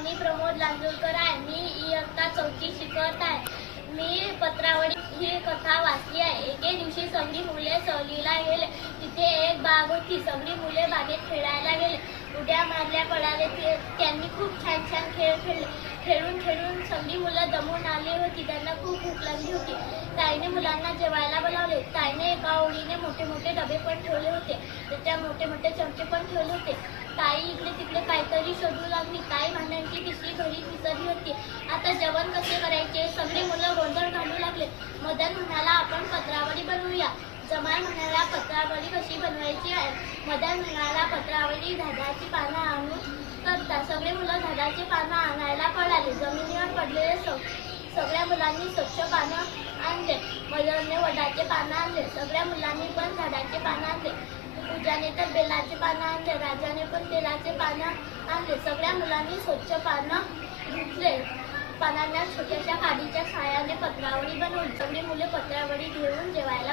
मी प्रमोद लांजोळकर आहे. मी इयत्ता 4थी शिकत आहे. मी पत्रावळी ही कथा वाचली आहे. एके दिवशी सगळी मुले सहलीला गेले. तिथे एक बाग होती. सगळी मुले बागेत खेळायला गेले. उड्या मारल्या, पळाले. त्यांनी खूप छान छान खेळ खेळले. खेळून खेळून सगळी मुलं दमून आली होती. त्यांना खूप भूक लागली होती. ताईने मुलांना जेवायला बोलावले. ताईने एका ओळीने मोठे मोठे डबे पण ठेवले होते. त्याच्यात मोठे मोठे चमचे पण ठेवले होते. ताई इकडे तिकडे काहीतरी शोधू लागली. ताई भांड्यांची पिशवी घरी विसरली होती. आता जेवण कसे करायचे? सगळे मुलं गोंधळ घालू लागले. मदन म्हणाला, आपण पत्रावळी बनवूया. जमाल म्हणाला, पत्रावळी कशी बनवायची आहे? मदन म्हणाला, पत्रावळी झाडाची पानं आणून करतात. सगळे मुलं झाडाची पानं आणायला पळाले. जमिनीवर पडलेले सगळ्या मुलांनी स्वच्छ पानं आणले. मदनने वडाचे पानं आणले. सगळ्या मुलांनी पण झाडाचे पानं आणले. पूजाने तर बेलाचे पानं आणले. राजाने पण बेलाचे पानं आणले. सगळ्या मुलांनी स्वच्छ पानं धुतले. पानांना छोट्याशा काडीच्या साहाय्याने पत्रावळी बनवली. सगळी मुले पत्रावळी घेऊन जेवायला